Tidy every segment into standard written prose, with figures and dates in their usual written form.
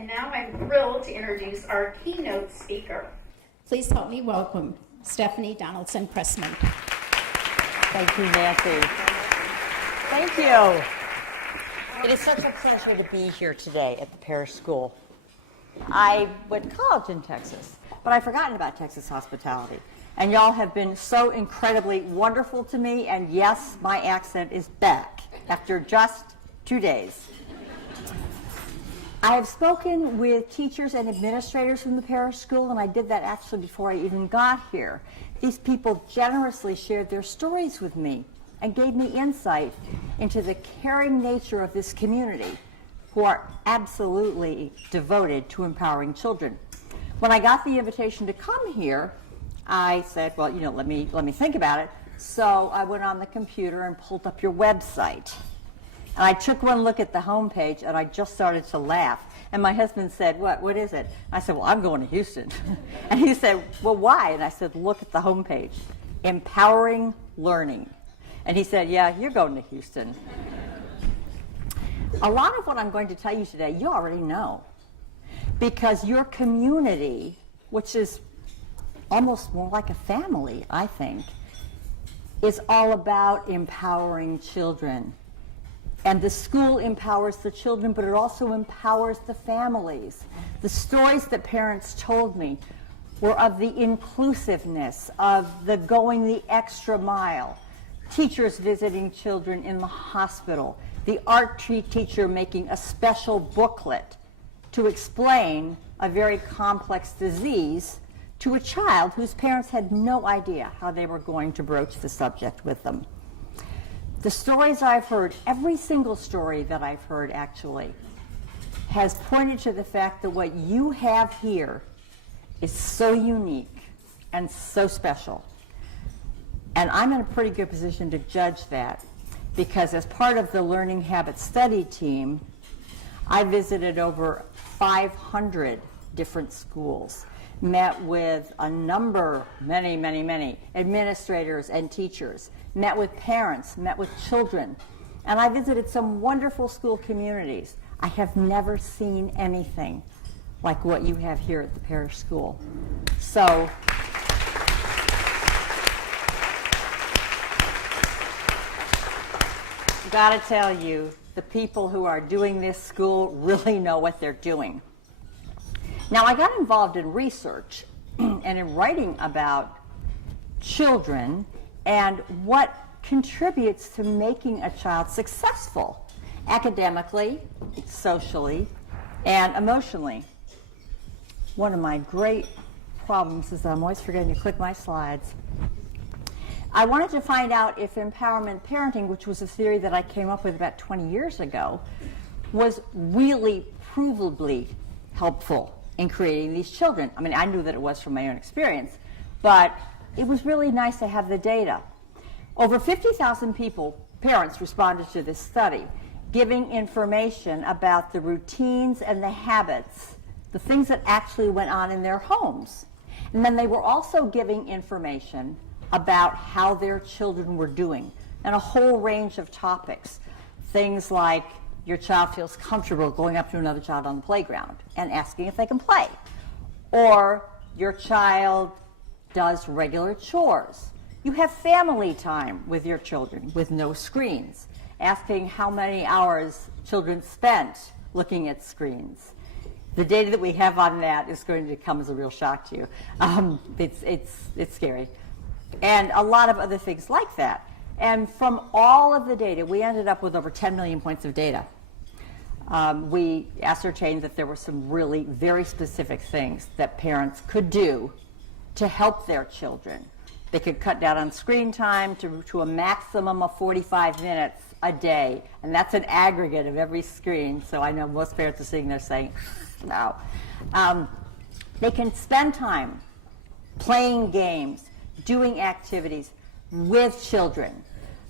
And now I'm thrilled to introduce our keynote speaker. Please help me welcome Stephanie-Donaldson, Pressman. Thank you, Nancy. Thank you. It is such a pleasure to be here today at the Parish School. I went to college in Texas, but I've forgotten about Texas hospitality. And y'all have been so incredibly wonderful to me, and yes, my accent is back after just 2 days. I have spoken with teachers and administrators from the Parish School, and I did that actually before I even got here. These people generously shared their stories with me and gave me insight into the caring nature of this community, who are absolutely devoted to empowering children. When I got the invitation to come here, I said, well, let me think about it. So I went on the computer and pulled up your website. And I took one look at the homepage, and I just started to laugh. And my husband said, what is it? I said, well, I'm going to Houston. And he said, well, why? And I said, look at the homepage, Empowering Learning. And he said, yeah, you're going to Houston. A lot of what I'm going to tell you today, you already know. Because your community, which is almost more like a family, I think, is all about empowering children. And the school empowers the children, but it also empowers the families. The stories that parents told me were of the inclusiveness, of the going the extra mile. Teachers visiting children in the hospital. The art teacher making a special booklet to explain a very complex disease to a child whose parents had no idea how they were going to broach the subject with them. The stories I've heard, every single story that I've heard actually, has pointed to the fact that what you have here is so unique and so special. And I'm in a pretty good position to judge that, because as part of the Learning Habits Study team, I visited over 500 different schools, met with a number, many administrators and teachers, met with parents, met with children, and I visited some wonderful school communities. I have never seen anything like what you have here at the Parish School. So, gotta tell you, the people who are doing this school really know what they're doing. Now, I got involved in research and in writing about children and what contributes to making a child successful academically, socially, and emotionally. One of my great problems is that I'm always forgetting to click my slides. I wanted to find out if empowerment parenting, which was a theory that I came up with about 20 years ago, was really provably helpful in creating these children. I mean, I knew that it was from my own experience, but it was really nice to have the data. Over 50,000 parents responded to this study, giving information about the routines and the habits, the things that actually went on in their homes. And then they were also giving information about how their children were doing, and a whole range of topics. Things like your child feels comfortable going up to another child on the playground and asking if they can play. Or your child does regular chores. You have family time with your children with no screens, asking how many hours children spent looking at screens. The data that we have on that is going to come as a real shock to you. It's scary. And a lot of other things like that. And from all of the data, we ended up with over 10 million points of data. We ascertained that there were some really very specific things that parents could do to help their children. They could cut down on screen time to a maximum of 45 minutes a day. And that's an aggregate of every screen. So I know most parents are sitting there saying, no. They can spend time playing games, doing activities with children,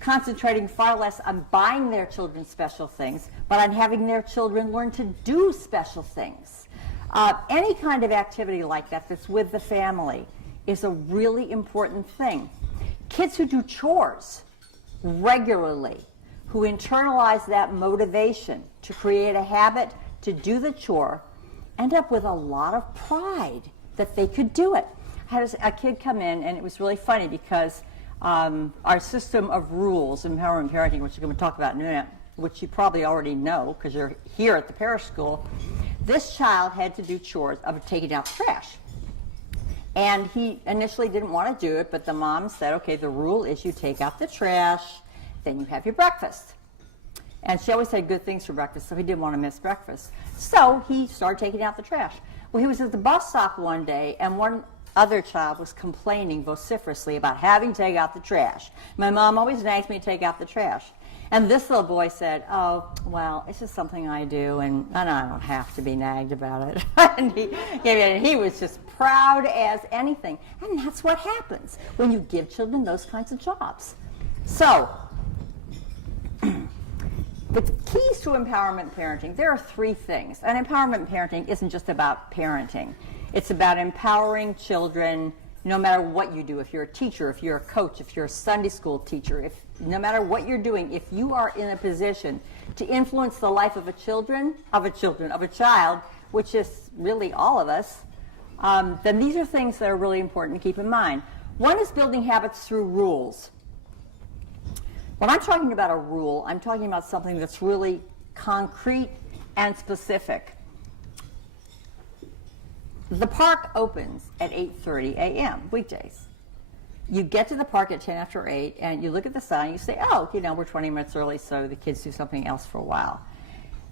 concentrating far less on buying their children special things, but on having their children learn to do special things. Any kind of activity like that that's with the family is a really important thing. Kids who do chores regularly, who internalize that motivation to create a habit to do the chore, end up with a lot of pride that they could do it. I had a kid come in, and it was really funny because our system of rules, empowerment parenting, which we're going to talk about in a minute, which you probably already know because you're here at the parish school, this child had to do chores of taking out the trash. And he initially didn't want to do it, but the mom said, okay, the rule is you take out the trash, then you have your breakfast. And she always had good things for breakfast, so he didn't want to miss breakfast. So he started taking out the trash. Well, he was at the bus stop one day, and one other child was complaining vociferously about having to take out the trash. My mom always nags me to take out the trash. And this little boy said, oh, well, it's just something I do, and I don't have to be nagged about it. And he was just proud as anything. And that's what happens when you give children those kinds of jobs. So, the keys to empowerment parenting, there are three things. And empowerment parenting isn't just about parenting. It's about empowering children no matter what you do. If you're a teacher, if you're a coach, if you're a Sunday school teacher, no matter what you're doing, if you are in a position to influence the life of a child, which is really all of us, then these are things that are really important to keep in mind. One is building habits through rules. When I'm talking about a rule, I'm talking about something that's really concrete and specific. The park opens at 8:30 a.m. weekdays. You get to the park at 10 after 8, and you look at the sign, and you say, oh, we're 20 minutes early, so the kids do something else for a while.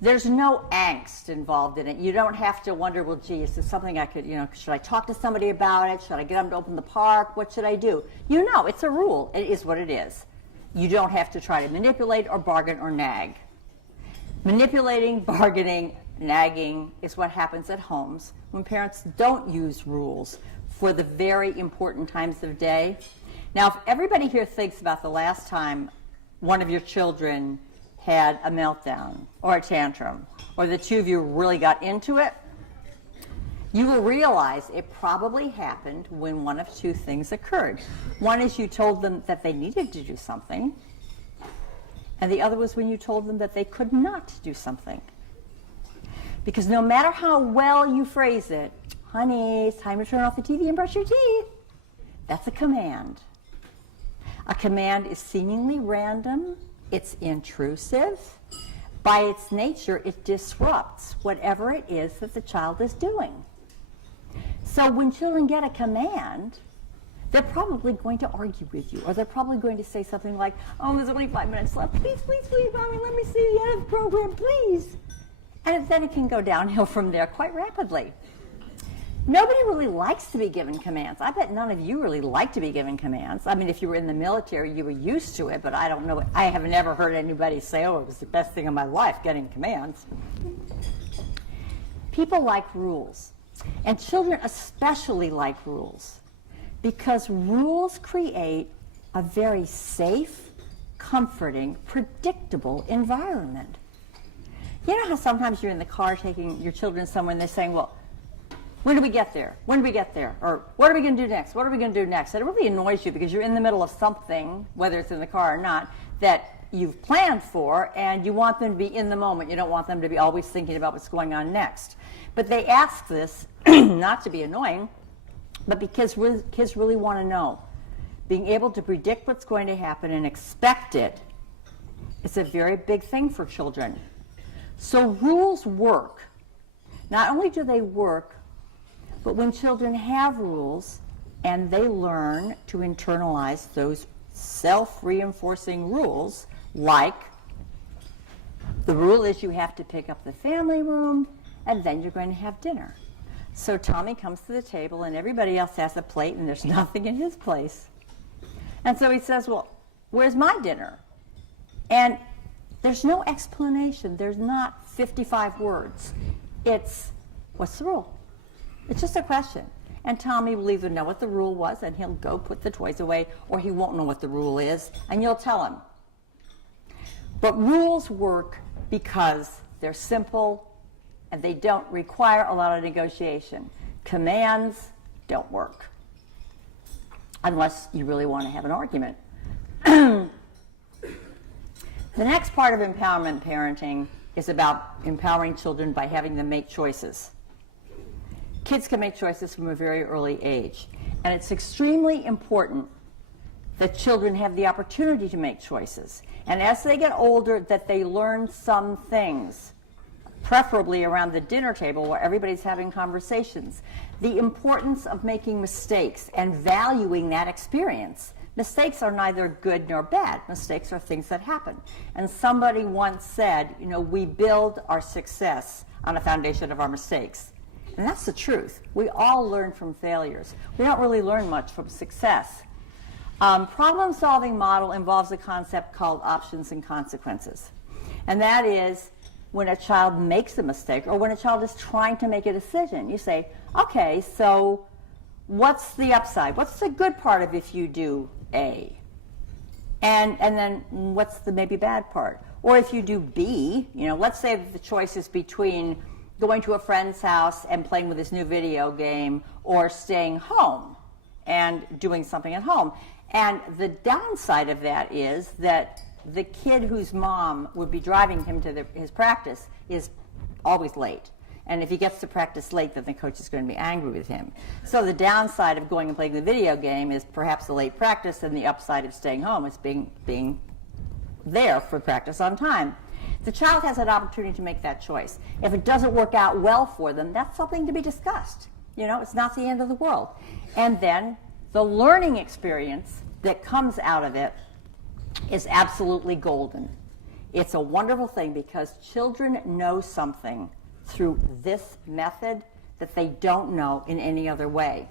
There's no angst involved in it. You don't have to wonder, well, gee, is this something I could, should I talk to somebody about it? Should I get them to open the park? What should I do? It's a rule. It is what it is. You don't have to try to manipulate or bargain or nag. Manipulating, bargaining, nagging is what happens at homes when parents don't use rules for the very important times of day. Now, if everybody here thinks about the last time one of your children had a meltdown or a tantrum, or the two of you really got into it, you will realize it probably happened when one of two things occurred. One is you told them that they needed to do something, and the other was when you told them that they could not do something. Because no matter how well you phrase it, honey, it's time to turn off the TV and brush your teeth, that's a command. A command is seemingly random, it's intrusive. By its nature, it disrupts whatever it is that the child is doing. So when children get a command, they're probably going to argue with you, or they're probably going to say something like, oh, there's only 5 minutes left. Please, please, please, Mommy, let me see the end of the program, please. And then it can go downhill from there quite rapidly. Nobody really likes to be given commands. I bet none of you really like to be given commands. I mean, if you were in the military, you were used to it, but I don't know. I have never heard anybody say, oh, it was the best thing in my life, getting commands. People like rules, and children especially like rules, because rules create a very safe, comforting, predictable environment. You know how sometimes you're in the car taking your children somewhere and they're saying, well, when do we get there? When do we get there? Or what are we going to do next? What are we going to do next? And it really annoys you because you're in the middle of something, whether it's in the car or not, that you've planned for, and you want them to be in the moment. You don't want them to be always thinking about what's going on next. But they ask this not to be annoying, but because kids really want to know. Being able to predict what's going to happen and expect it is a very big thing for children. So rules work. Not only do they work, but when children have rules and they learn to internalize those self-reinforcing rules, like the rule is you have to pick up the family room and then you're going to have dinner. So Tommy comes to the table and everybody else has a plate and there's nothing in his place. And so he says, well, where's my dinner? And there's no explanation. There's not 55 words. It's, what's the rule? It's just a question. And Tommy will either know what the rule was and he'll go put the toys away, or he won't know what the rule is and you'll tell him. But rules work because they're simple and they don't require a lot of negotiation. Commands don't work unless you really want to have an argument. The next part of empowerment parenting is about empowering children by having them make choices. Kids can make choices from a very early age. And it's extremely important that children have the opportunity to make choices. And as they get older, that they learn some things, preferably around the dinner table where everybody's having conversations. The importance of making mistakes and valuing that experience. Mistakes are neither good nor bad. Mistakes are things that happen. And somebody once said, you know, we build our success on a foundation of our mistakes. And that's the truth. We all learn from failures. We don't really learn much from success. Problem-solving model involves a concept called options and consequences. And that is when a child makes a mistake or when a child is trying to make a decision. You say, okay, so what's the upside? What's the good part of if you do A? And then what's the maybe bad part? Or if you do B, you know, let's say that the choice is between going to a friend's house and playing with this new video game or staying home and doing something at home. And the downside of that is that the kid whose mom would be driving him to his practice is always late. And if he gets to practice late, then the coach is going to be angry with him. So the downside of going and playing the video game is perhaps the late practice, and the upside of staying home is being there for practice on time. The child has an opportunity to make that choice. If it doesn't work out well for them, that's something to be discussed. You know, it's not the end of the world. And then the learning experience that comes out of it is absolutely golden. It's a wonderful thing because children know something through this method that they don't know in any other way.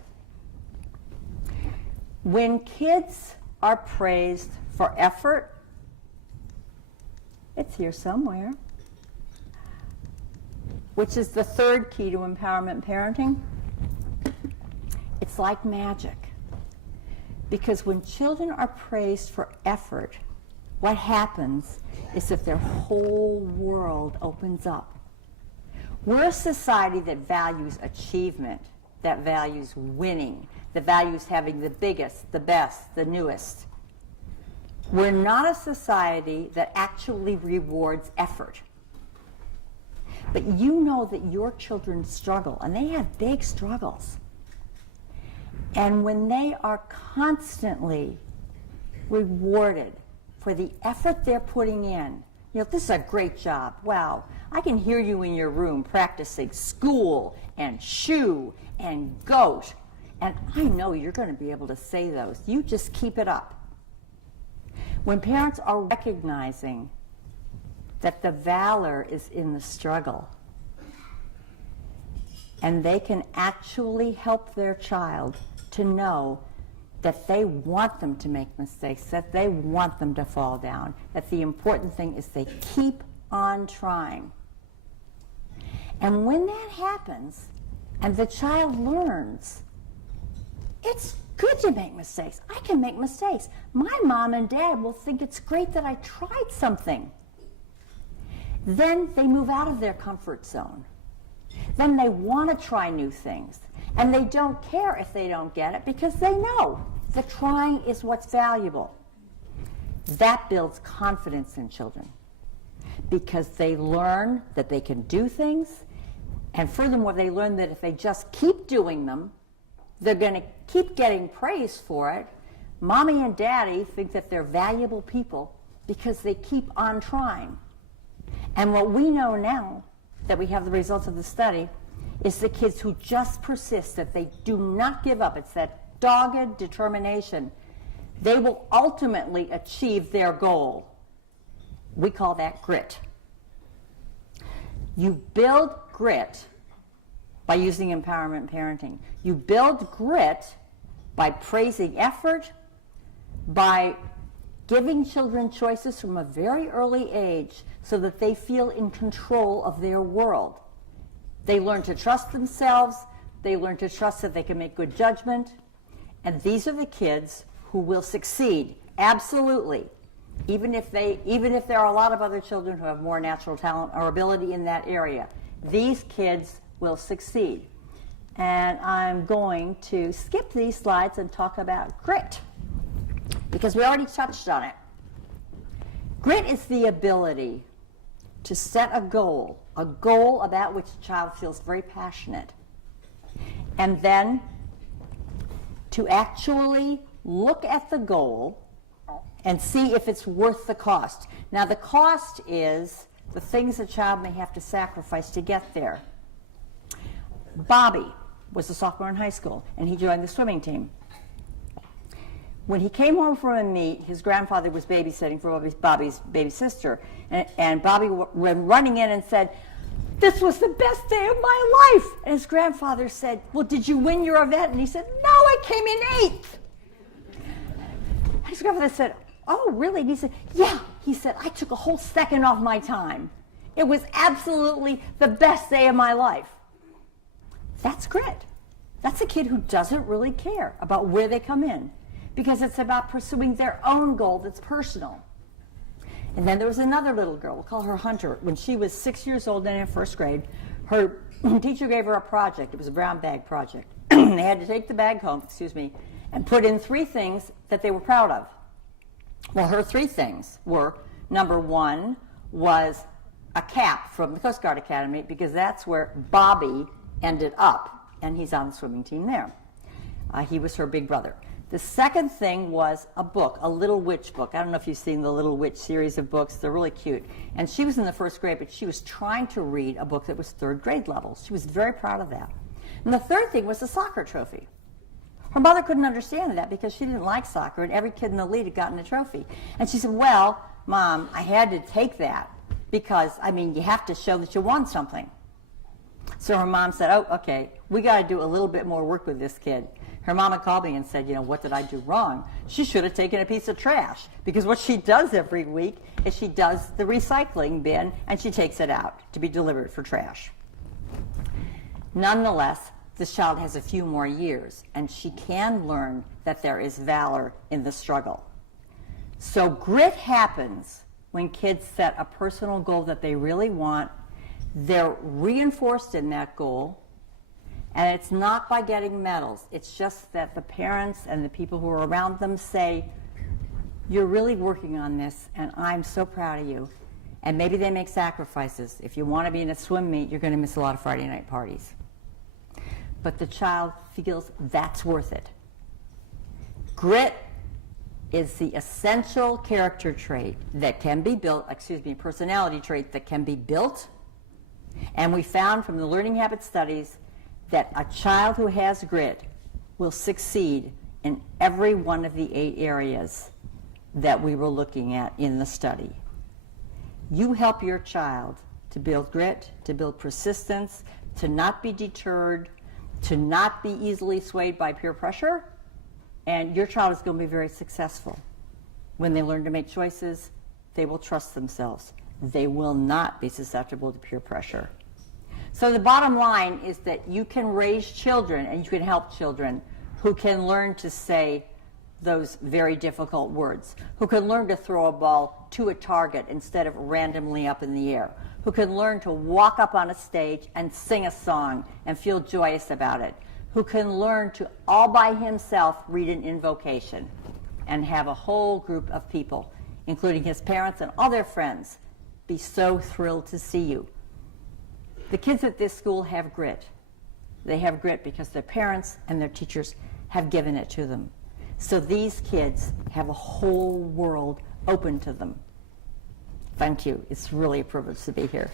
When kids are praised for effort, it's here somewhere, which is the third key to empowerment parenting. It's like magic. Because when children are praised for effort, what happens is that their whole world opens up. We're a society that values achievement, that values winning, that values having the biggest, the best, the newest. We're not a society that actually rewards effort. But you know that your children struggle, and they have big struggles. And when they are constantly rewarded for the effort they're putting in, you know, this is a great job. Wow, I can hear you in your room practicing school and shoe and goat. And I know you're going to be able to say those. You just keep it up. When parents are recognizing that the valor is in the struggle, and they can actually help their child to know that they want them to make mistakes, that they want them to fall down, that the important thing is they keep on trying. And when that happens, and the child learns, it's good to make mistakes. I can make mistakes. My mom and dad will think it's great that I tried something. Then they move out of their comfort zone. Then they want to try new things. And they don't care if they don't get it because they know that trying is what's valuable. That builds confidence in children because they learn that they can do things, and furthermore, they learn that if they just keep doing them, they're going to keep getting praise for it. Mommy and daddy think that they're valuable people because they keep on trying. And what we know now, that we have the results of the study, is the kids who just persist, that they do not give up. It's that dogged determination. They will ultimately achieve their goal. We call that grit. You build grit by using empowerment parenting. You build grit by praising effort, by giving children choices from a very early age so that they feel in control of their world. They learn to trust themselves. They learn to trust that they can make good judgment. And these are the kids who will succeed, absolutely. Even if there are a lot of other children who have more natural talent or ability in that area, these kids will succeed. And I'm going to skip these slides and talk about grit, because we already touched on it. Grit is the ability to set a goal about which a child feels very passionate, and then to actually look at the goal and see if it's worth the cost. Now, the cost is the things a child may have to sacrifice to get there. Bobby was a sophomore in high school, and he joined the swimming team. When he came home from a meet, his grandfather was babysitting for Bobby's baby sister, and Bobby went running in and said, "This was the best day of my life." And his grandfather said, "Well, did you win your event?" And he said, "No, I came in 8th. And his grandfather said, "Oh, really?" And he said, "Yeah." He said, "I took a whole second off my time. It was absolutely the best day of my life." That's grit. That's a kid who doesn't really care about where they come in, because it's about pursuing their own goal that's personal. And then there was another little girl, we'll call her Hunter. When she was 6 years old and in 1st grade, her teacher gave her a project. It was a brown bag project. They had to take the bag home, and put in 3 things that they were proud of. Well, her 3 things were, number 1 was a cap from the Coast Guard Academy, because that's where Bobby ended up, and he's on the swimming team there. He was her big brother. The second thing was a book, a Little Witch book. I don't know if you've seen the Little Witch series of books. They're really cute. And she was in the 1st grade, but she was trying to read a book that was 3rd grade level. She was very proud of that. And the third thing was a soccer trophy. Her mother couldn't understand that because she didn't like soccer, and every kid in the league had gotten a trophy. And she said, "Well, Mom, I had to take that because, you have to show that you won something." So her mom said, "Oh, okay, we got to do a little bit more work with this kid." Her mama called me and said, "What did I do wrong? She should have taken a piece of trash," because what she does every week is she does the recycling bin and she takes it out to be delivered for trash. Nonetheless, this child has a few more years, and she can learn that there is valor in the struggle. So grit happens when kids set a personal goal that they really want. They're reinforced in that goal, and it's not by getting medals. It's just that the parents and the people who are around them say, "You're really working on this, and I'm so proud of you." And maybe they make sacrifices. If you want to be in a swim meet, you're going to miss a lot of Friday night parties. But the child feels that's worth it. Grit is the essential character trait that can be built, personality trait that can be built. And we found from the learning habit studies that a child who has grit will succeed in every one of the 8 areas that we were looking at in the study. You help your child to build grit, to build persistence, to not be deterred, to not be easily swayed by peer pressure, and your child is going to be very successful. When they learn to make choices, they will trust themselves. They will not be susceptible to peer pressure. So the bottom line is that you can raise children and you can help children who can learn to say those very difficult words, who can learn to throw a ball to a target instead of randomly up in the air, who can learn to walk up on a stage and sing a song and feel joyous about it, who can learn to all by himself read an invocation and have a whole group of people, including his parents and all their friends, be so thrilled to see you. The kids at this school have grit. They have grit because their parents and their teachers have given it to them. So these kids have a whole world open to them. Thank you. It's really a privilege to be here.